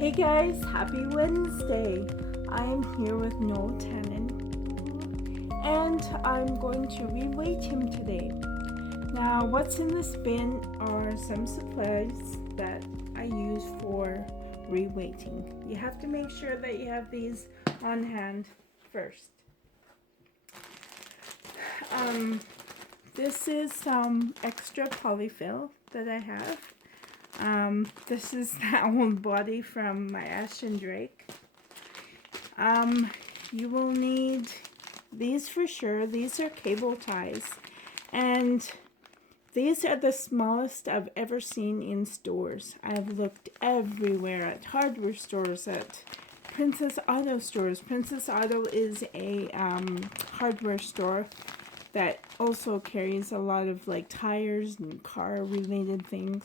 Hey guys, happy Wednesday. I am here with Noel Tannen and I'm going to reweight him today. Now, what's in this bin are some supplies that I use for reweighting. You have to make sure that you have these on hand first. This is some extra polyfill that I have. This is that old body from my Ashton Drake. You will need these for sure. These are cable ties. And these are the smallest I've ever seen in stores. I've looked everywhere at hardware stores, at Princess Auto stores. Princess Auto is a hardware store that also carries a lot of like tires and car related things.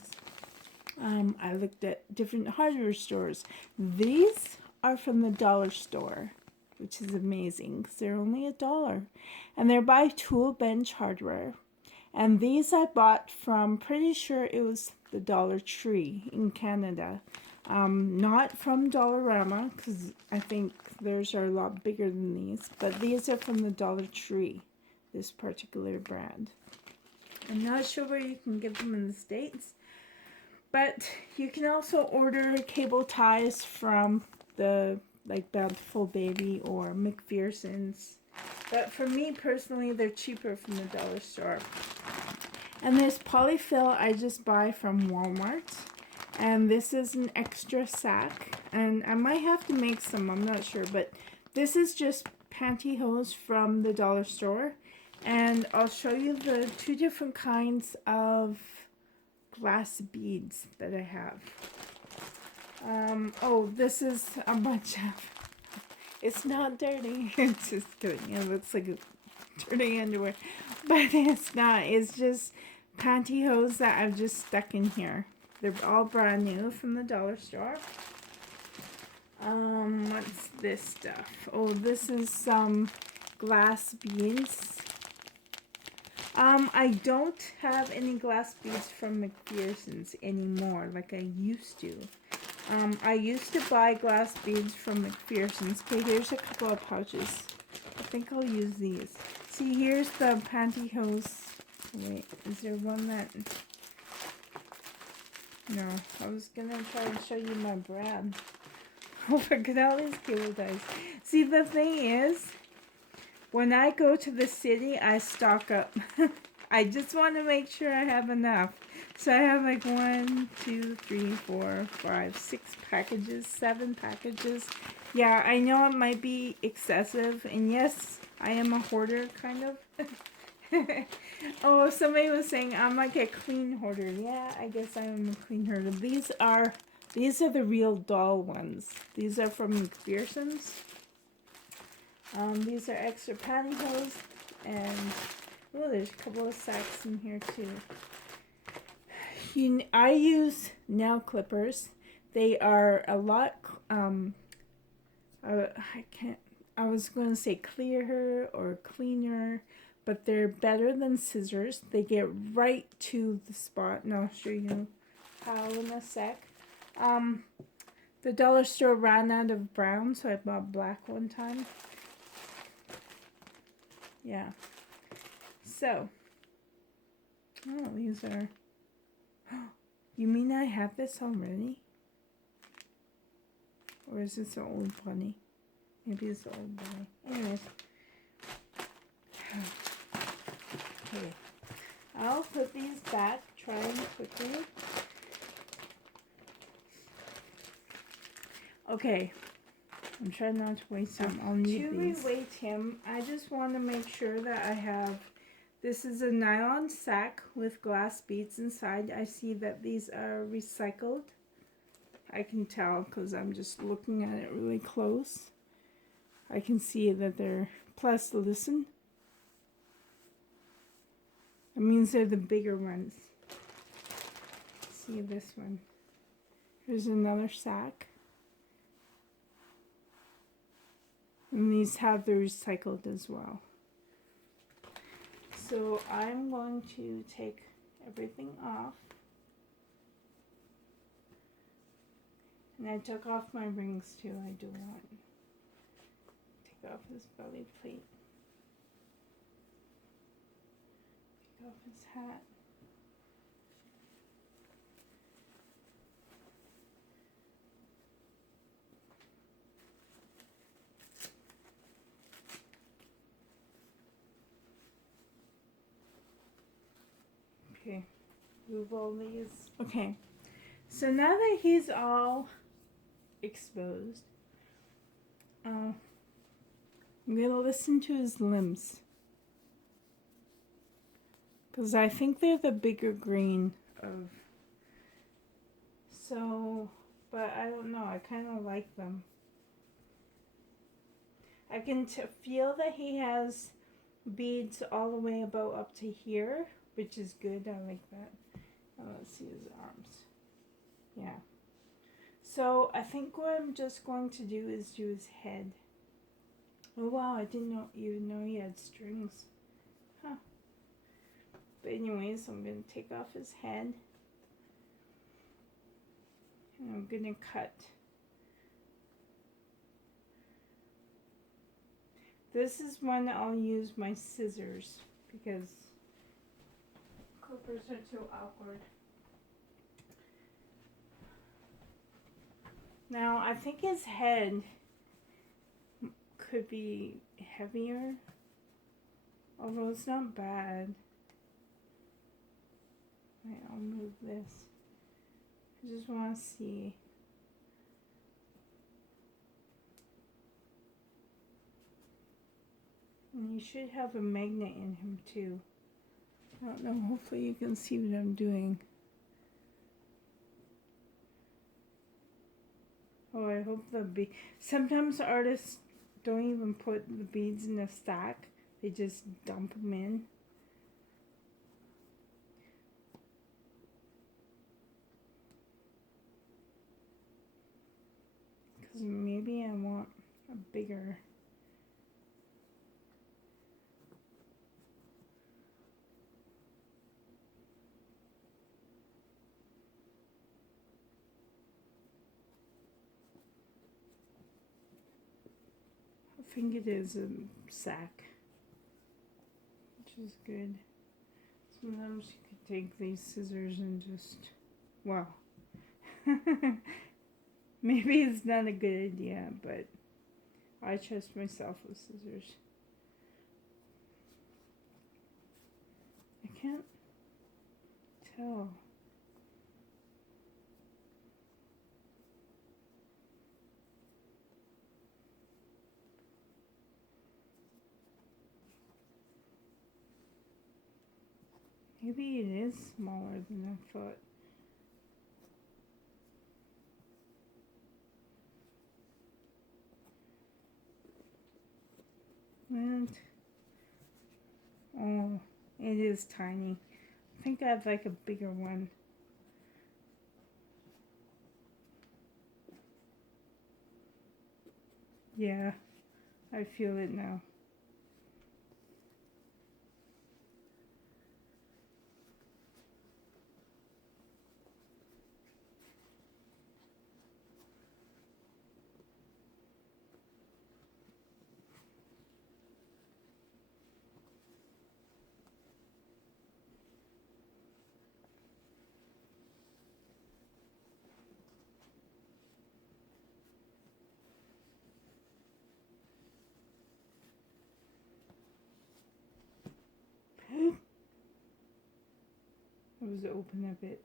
I looked at different hardware stores. These are from the dollar store, which is amazing because they're only $1. And they're by Tool Bench Hardware. And these I bought from, pretty sure it was the Dollar Tree in Canada. Not from Dollarama, because I think theirs are a lot bigger than these. But these are from the Dollar Tree, this particular brand. I'm not sure where you can get them in the States. But you can also order cable ties from the like Bountiful Baby or McPherson's. But for me personally, they're cheaper from the dollar store. And this polyfill I just buy from Walmart. And this is an extra sack. And I might have to make some, I'm not sure. But this is just pantyhose from the dollar store. And I'll show you the two different kinds of glass beads that I have. Oh, this is a bunch of, it's not dirty, it's just kidding, it looks like a dirty underwear, but it's not, it's just pantyhose that I've just stuck in here. They're all brand new from the dollar store. What's this stuff? Oh, this is some glass beads. I don't have any glass beads from McPherson's anymore like I used to. I used to buy glass beads from McPherson's. Okay, here's a couple of pouches. I think I'll use these. See, here's the pantyhose. Wait, is there one that... No, I was gonna try and show you my brand. Oh, look at all these cable ties. See, the thing is, when I go to the city, I stock up. I just want to make sure I have enough. So I have like 1, 2, 3, 4, 5, 6 packages, 7 packages. Yeah, I know it might be excessive. And yes, I am a hoarder, kind of. Oh, somebody was saying I'm like a clean hoarder. Yeah, I guess I am a clean hoarder. These are the real doll ones. These are from McPherson's. These are extra pantyhose, and oh, there's a couple of sacks in here too. I use nail clippers. They are a lot. I was going to say clearer or cleaner, but they're better than scissors. They get right to the spot, and I'll show you how in a sec. The dollar store ran out of brown, so I bought black one time. Yeah. So. Oh, these are... You mean I have this already? Or is this the old bunny? Maybe it's the old bunny. Anyways. Okay. I'll put these back, trying quickly. Okay. I'm trying not to waste time. I'll need these. To reweight him, I just want to make sure that I have... This is a nylon sack with glass beads inside. I see that these are recycled. I can tell because I'm just looking at it really close. I can see that they're... Plus, listen. That means they're the bigger ones. See this one. Here's another sack. And these have the recycled as well. So I'm going to take everything off. And I took off my rings too. I do want to take off his belly plate. Take off his hat. Okay, move all these. Okay, so now that he's all exposed, I'm gonna listen to his limbs, because I think they're the bigger grain of, so, but I don't know, I kind of like them. I can feel that he has beads all the way about up to here, which is good. I like that. Let's see his arms. Yeah. So I think what I'm just going to do is do his head. Oh wow, I didn't even know he had strings. Huh. But anyways, I'm going to take off his head. And I'm going to cut. This is one I'll use my scissors because clippers are too awkward. Now, I think his head could be heavier, although it's not bad. Wait, I'll move this. I just want to see. And you should have a magnet in him too. I don't know, hopefully you can see what I'm doing. Oh, I hope sometimes artists don't even put the beads in a stack. They just dump them in. Because maybe I want a bigger. I think it is a sack, which is good. Sometimes you could take these scissors and just, wow. Maybe it's not a good idea, but I trust myself with scissors. I can't tell. Maybe it is smaller than I thought. And, oh, it is tiny. I think I'd like a bigger one. Yeah, I feel it now. It was open a bit.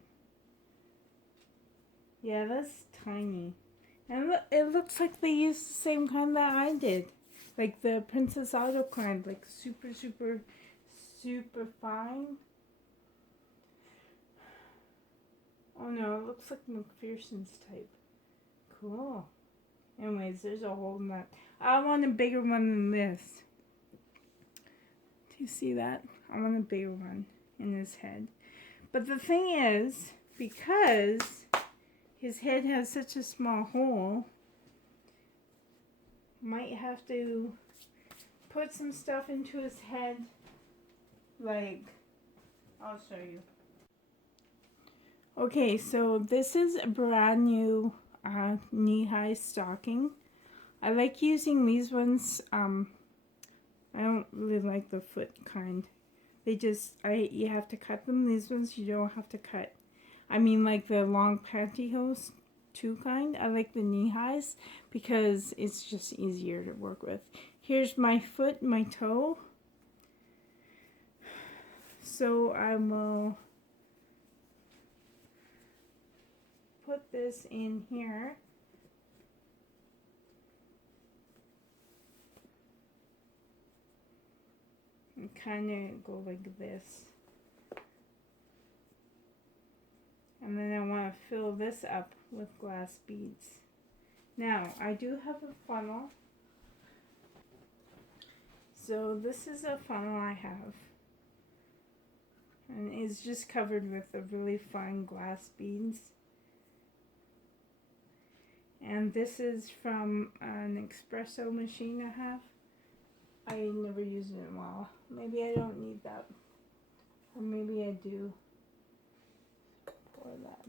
Yeah, that's tiny. And it looks like they used the same kind that I did. Like the Princess Auto kind, like super, super, super fine. Oh no, it looks like McPherson's type. Cool. Anyways, there's a hole in that. I want a bigger one than this. Do you see that? I want a bigger one in his head. But the thing is, because his head has such a small hole, might have to put some stuff into his head, like, I'll show you. Okay, so this is a brand new knee-high stocking. I like using these ones. I don't really like the foot kind. They just, you have to cut them. These ones you don't have to cut. I mean, like the long pantyhose 2 kind. I like the knee-highs because it's just easier to work with. Here's my foot, my toe. So I will put this in here. And kind of go like this. And then I want to fill this up with glass beads. Now, I do have a funnel. So this is a funnel I have. And it's just covered with a really fine glass beads. And this is from an espresso machine I have. I never use it in a while. Maybe I don't need that. Or maybe I do. Pour that.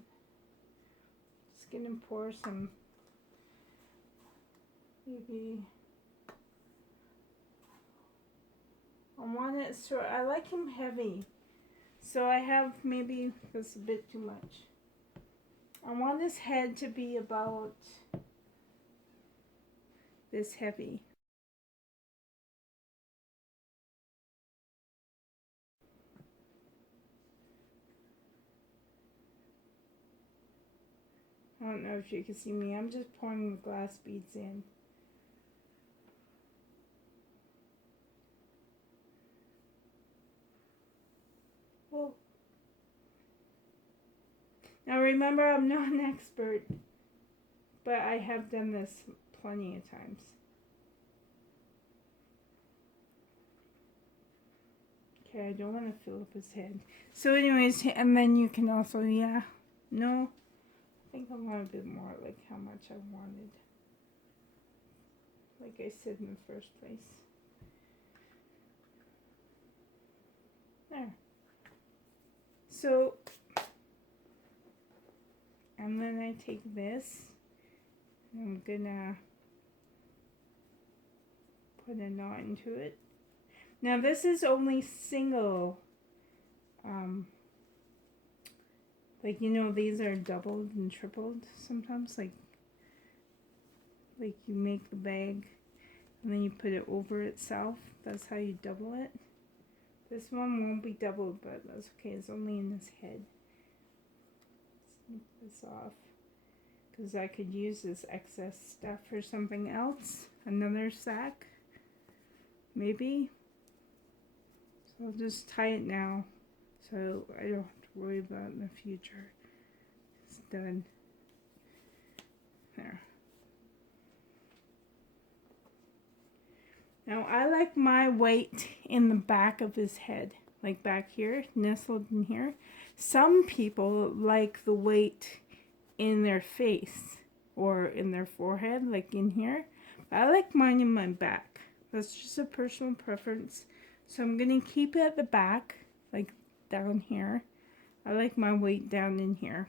Just gonna pour some, maybe, I want it so, I like him heavy. So I have maybe this a bit too much. I want his head to be about this heavy. I don't know if you can see me. I'm just pouring the glass beads in. Well, now remember, I'm not an expert, but I have done this plenty of times. Okay, I don't want to fill up his head. So anyways, and then you can also, yeah, no, I think I want a bit more, like how much I wanted. Like I said in the first place. There. So, and then I take this, and I'm gonna put a knot into it. Now this is only single, like, you know, these are doubled and tripled sometimes, like you make the bag and then you put it over itself. That's how you double it. This one won't be doubled, but that's okay. It's only in his head. Snip this off because I could use this excess stuff for something else. Another sack, maybe. So I'll just tie it now so I don't have to worry about it in the future. It's done. There. Now I like my weight in the back of his head, like back here, nestled in here. Some people like the weight in their face or in their forehead, like in here. I like mine in my back. That's just a personal preference. So I'm going to keep it at the back, like down here. I like my weight down in here.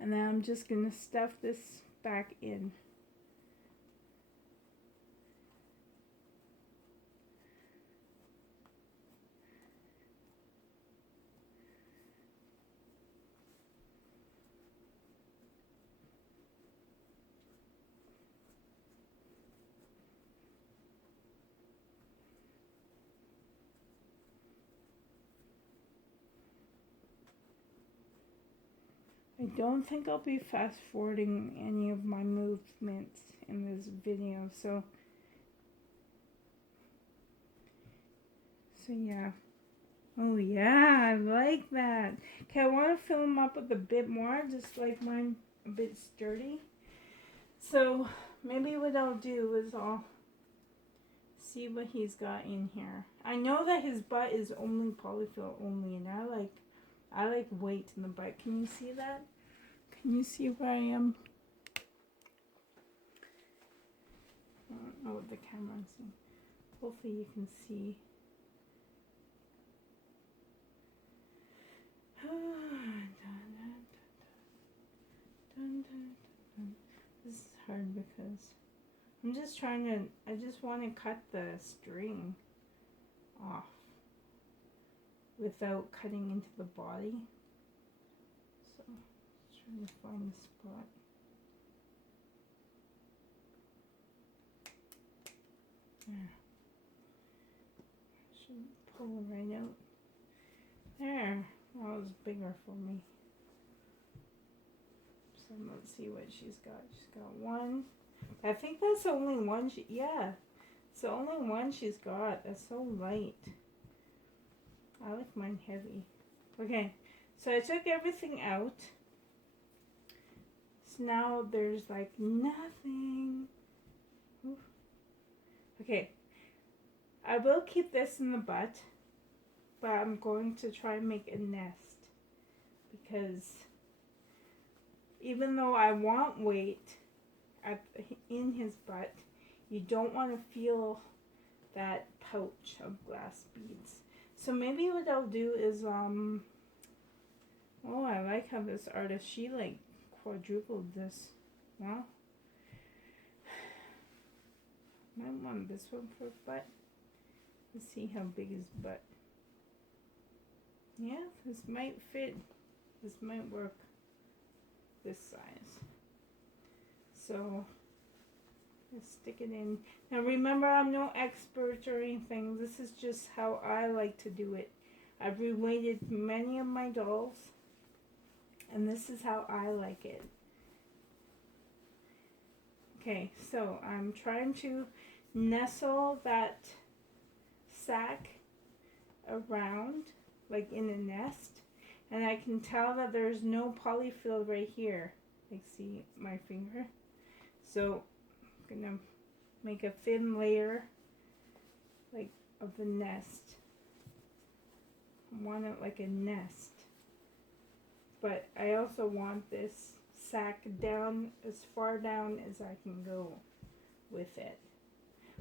And then I'm just going to stuff this back in. I don't think I'll be fast forwarding any of my movements in this video, so yeah. Oh yeah, I like that. Okay, I want to fill him up with a bit more, just like mine a bit sturdy. So maybe what I'll do is I'll see what he's got in here. I know that his butt is only polyfill only, and I like weight in the butt. Can you see that? Can you see where I am? I don't know what the camera's doing. Hopefully you can see. This is hard because I'm just trying to, I just want to cut the string off without cutting into the body. So, just trying to find the spot. There. Should pull it right out. There. That was bigger for me. So let's see what she's got. She's got one. I think that's the only one yeah. It's the only one she's got. That's so light. I like mine heavy. Okay, so I took everything out. So now there's like nothing. Oof. Okay, I will keep this in the butt, but I'm going to try and make a nest because even though I want weight in his butt, you don't want to feel that pouch of glass beads. So maybe what I'll do is, oh, I like how this artist, she like quadrupled this. Well, might want this one for butt. Let's see how big his butt. Yeah, this might fit. This might work. This size. So let's stick it in. Now remember, I'm no expert or anything. This is just how I like to do it. I've reweighted many of my dolls, and this is how I like it. Okay, so I'm trying to nestle that sack around like in a nest, and I can tell that there's no polyfill right here. Like, see my finger? So I'm gonna make a thin layer like of the nest. I want it like a nest, but I also want this sack down as far down as I can go with it,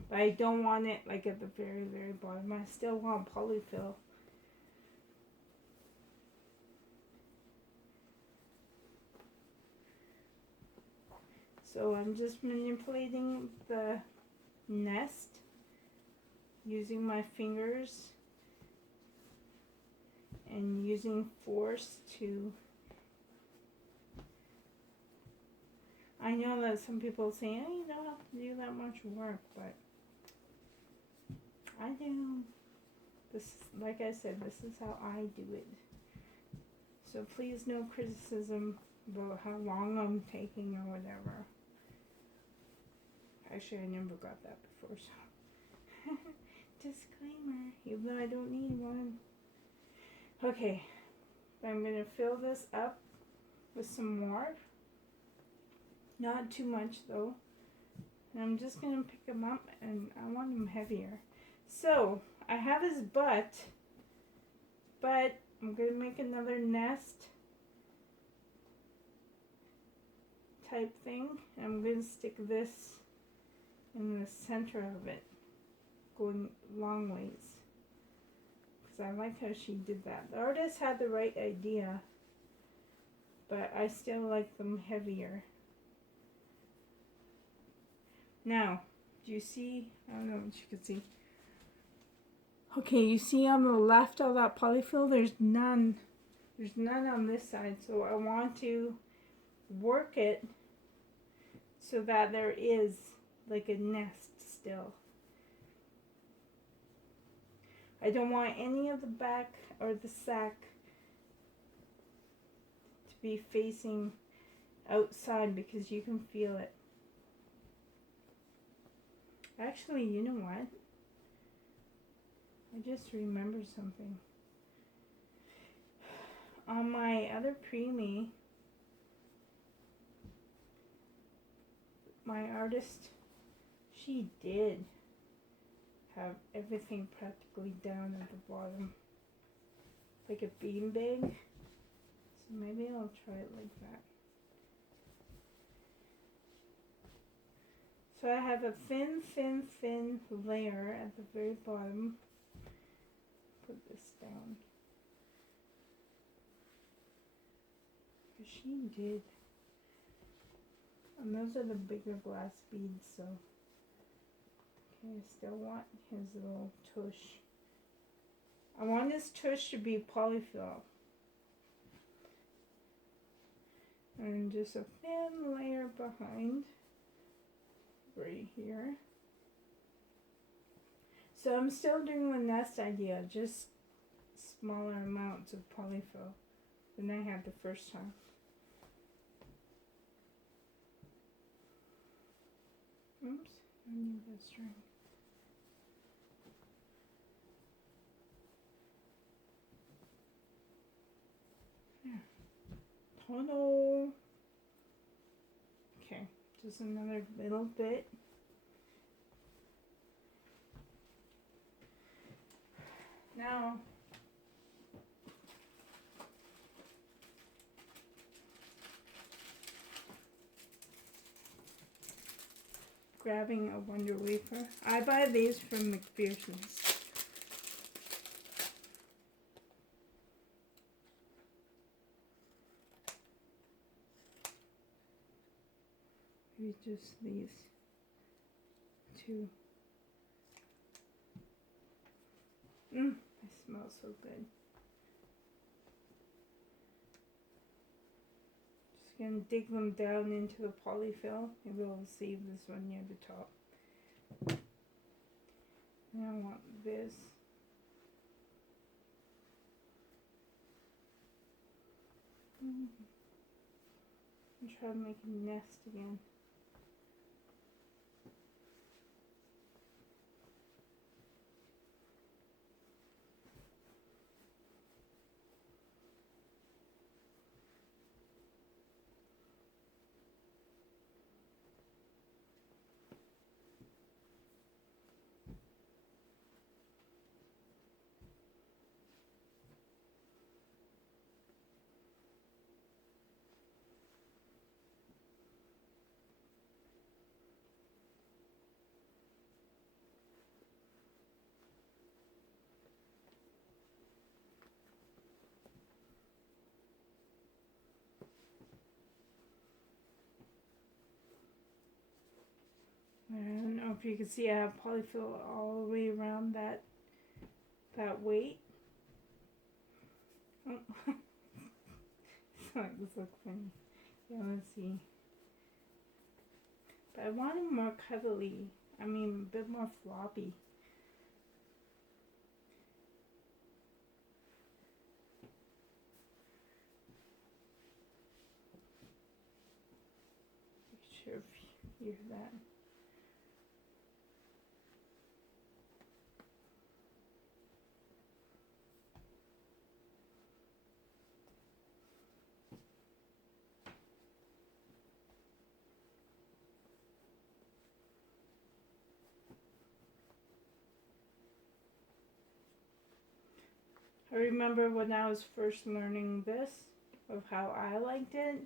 but I don't want it like at the very bottom. I still want polyfill. So I'm just manipulating the nest using my fingers and using force to... I know that some people say, oh, you don't have to do that much work, but I do. This, like I said, this is how I do it. So please, no criticism about how long I'm taking or whatever. Actually, I never got that before, so disclaimer, even though I don't need one. Okay, I'm going to fill this up with some more. Not too much though. And I'm just going to pick them up, and I want them heavier. So, I have his butt, but I'm going to make another nest type thing. And I'm going to stick this in the center of it, going long ways, because I like how she did that. The artist had the right idea, but I still like them heavier. Now, do you see? I don't know what you can see. Okay, you see on the left all that polyfill? There's none. There's none on this side, so I want to work it so that there is like a nest still. I don't want any of the back or the sack to be facing outside because you can feel it. Actually, you know what? I just remembered something. On my other Preemie, my artist, she did have everything practically down at the bottom, like a beanbag. So maybe I'll try it like that. So I have a thin layer at the very bottom. Put this down. Because she did. And those are the bigger glass beads, so. Okay, I still want his little tush. I want his tush to be polyfill. And just a thin layer behind, right here. So I'm still doing the nest idea, just smaller amounts of polyfill than I had the first time. Oops, I need the string. There. Total. Okay, just another little bit. Now, grabbing a Wonder Wafer. I buy these from McPherson's. Maybe just these two. They smell so good. Just gonna dig them down into the polyfill. Maybe I'll save this one near the top. And I want this. And try to make a nest again. I don't know if you can see I have polyfill all the way around that weight. Oh. Sorry, this looks funny. Yeah, let's see. But I want it more cuddly. I mean, a bit more floppy. Not sure if you hear that. I remember when I was first learning this, of how I liked it.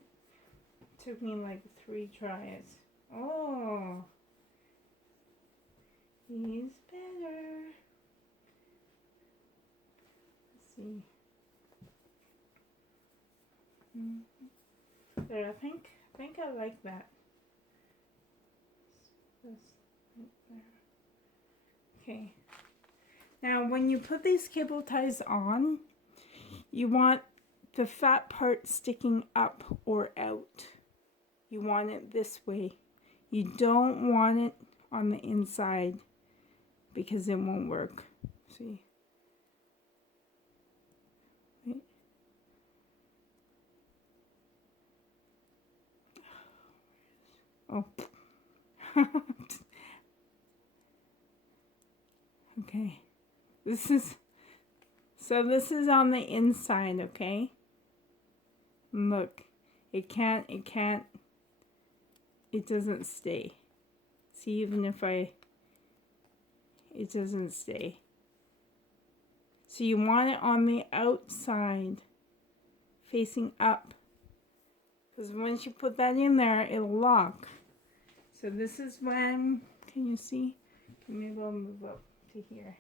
It took me like 3 tries. Oh, he's better. Let's see. There, I think I like that. This right there. Okay. Now, when you put these cable ties on, you want the fat part sticking up or out. You want it this way. You don't want it on the inside because it won't work. See? Wait. Oh. Okay. This is on the inside, okay? Look, it doesn't stay. See, even if it doesn't stay. So you want it on the outside, facing up. Because once you put that in there, it'll lock. So this is when, can you see? Maybe I'll move up to here.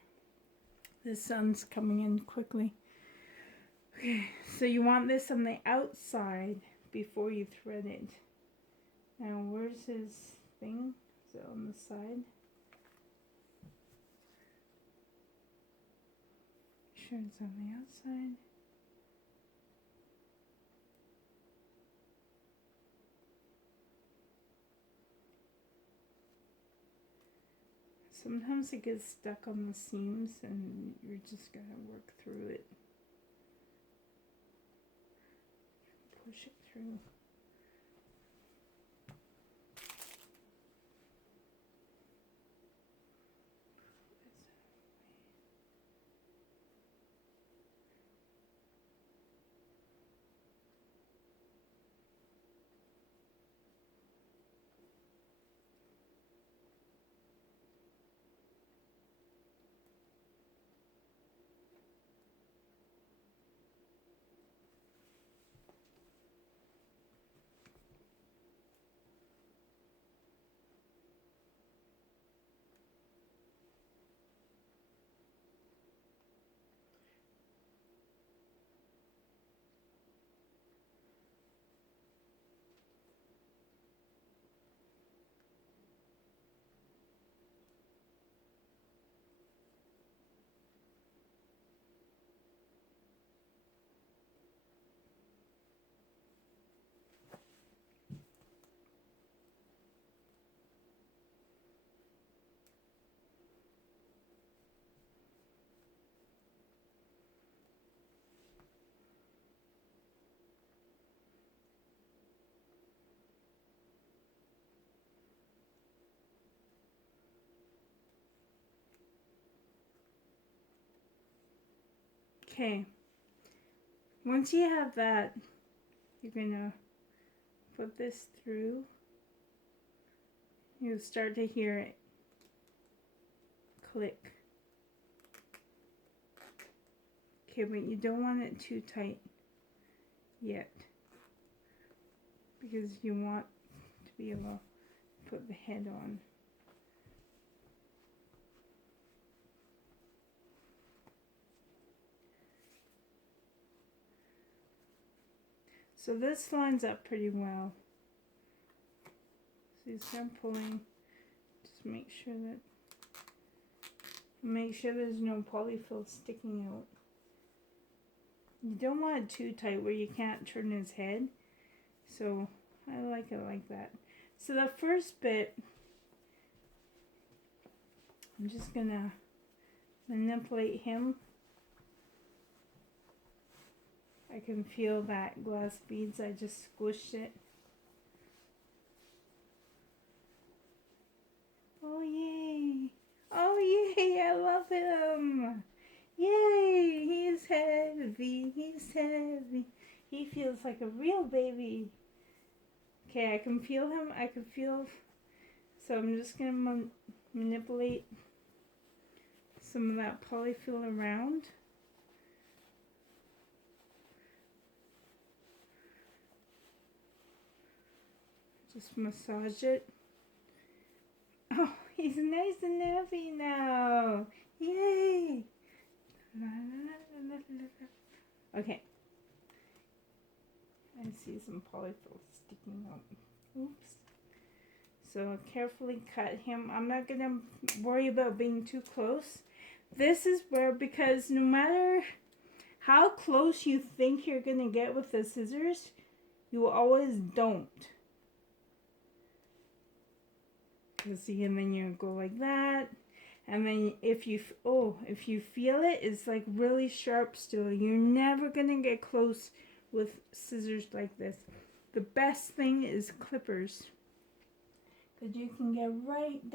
The sun's coming in quickly. Okay, so you want this on the outside before you thread it. Now where's his thing? Is it on the side? Sure it's on the outside. Sometimes it gets stuck on the seams and you're just gonna work through it. Push it through. Okay, once you have that, you're gonna put this through. You'll start to hear it click. Okay, but you don't want it too tight yet, because you want to be able to put the head on. So this lines up pretty well. So you start pulling, just make sure there's no polyfill sticking out. You don't want it too tight where you can't turn his head. So I like it like that. So the first bit, I'm just gonna manipulate him. I can feel that glass beads, I just squished it. Oh yay! Oh yay, I love him! Yay, he's heavy, he's heavy. He feels like a real baby. Okay, I can feel him, so I'm just gonna manipulate some of that polyfill around. Just massage it. Oh, he's nice and heavy now. Yay! Okay. I see some polyfill sticking out. Oops. So carefully cut him. I'm not gonna worry about being too close. This is where, because no matter how close you think you're gonna get with the scissors, you always don't. See, and then you go like that, and then if you feel it, it's like really sharp still. You're never gonna get close with scissors like this. The best thing is clippers, because you can get right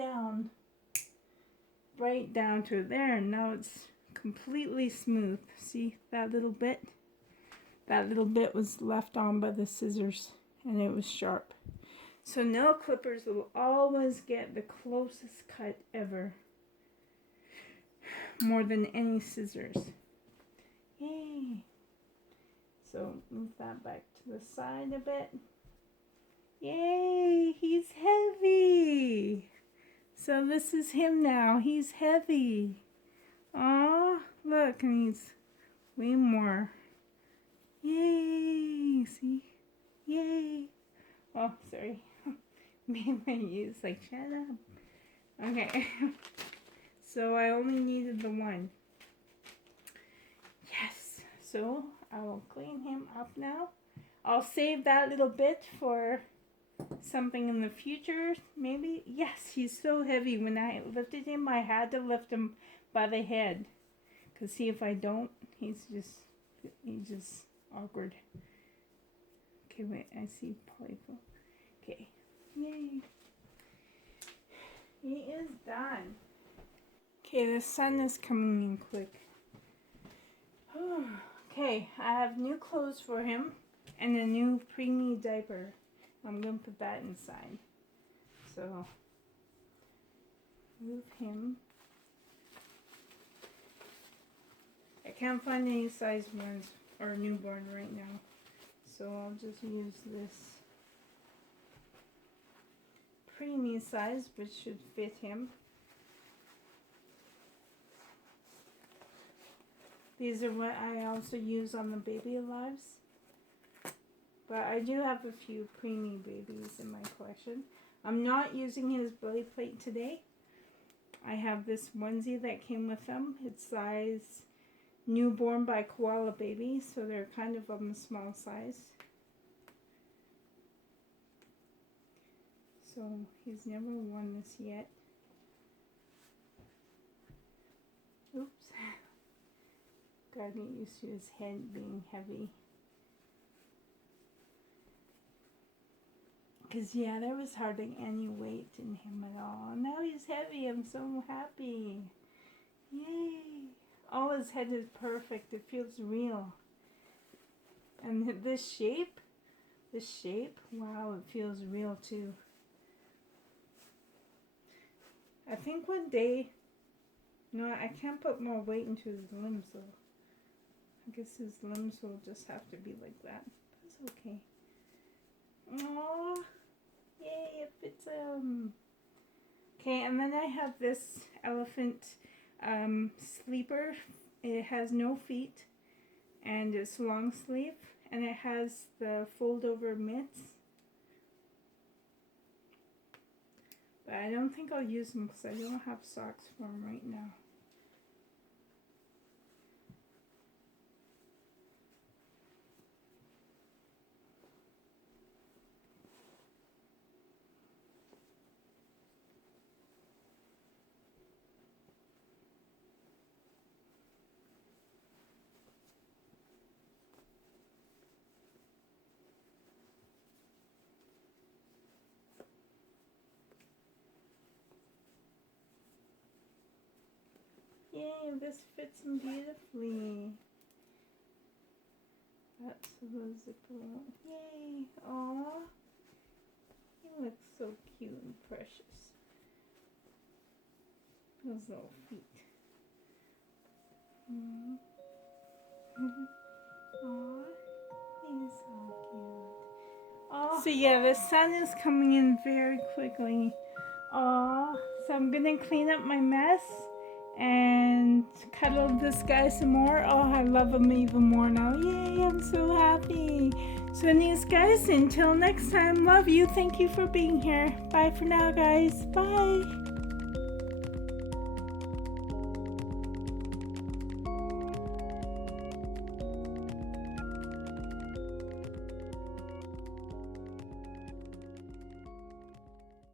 down to there, and now it's completely smooth. See that little bit? That little bit was left on by the scissors, and it was sharp. So nail clippers will always get the closest cut ever, more than any scissors. Yay! So move that back to the side a bit. Yay! He's heavy! So this is him now. He's heavy. Aw, look, and he's way more. Yay! See? Yay! Oh, sorry. He's like, shut up. Okay. So I only needed the one. Yes. So I will clean him up now. I'll save that little bit for something in the future, maybe. Yes, he's so heavy. When I lifted him, I had to lift him by the head. Because see, if I don't, he's just awkward. Okay, wait, I see polyful. Okay, yay. He is done. Okay, the sun is coming in quick. Okay, I have new clothes for him and a new Preemie diaper. I'm going to put that inside. So, move him. I can't find any size ones or newborn right now. So I'll just use this Preemie size, which should fit him. These are what I also use on the baby lives. But I do have a few Preemie babies in my collection. I'm not using his belly plate today. I have this onesie that came with them. It's size newborn by koala baby, so they're kind of on the small size. So he's never worn this yet. Oops. Gotta get used to his head being heavy. Because, yeah, there was hardly any weight in him at all. And now he's heavy. I'm so happy. Yay. All his head is perfect. It feels real. And this shape, wow, it feels real too. I think one day, no, I can't put more weight into his limbs though. I guess his limbs will just have to be like that. That's okay. Aww. Yay, it fits him. Okay, and then I have this elephant sleeper. It has no feet and it's long sleeve and it has the fold over mitts. But I don't think I'll use them because I don't have socks for him right now. Yay, this fits him beautifully. That's the zipper. Yay! Aww. He looks so cute and precious. Those little feet. Aww. He's so cute. Aww. So yeah, the sun is coming in very quickly. Aww. So I'm gonna clean up my mess and cuddle this guy some more. Oh, I love him even more now. Yay, I'm so happy. So anyways, guys, until next time, love you. Thank you for being here. Bye for now, guys. Bye.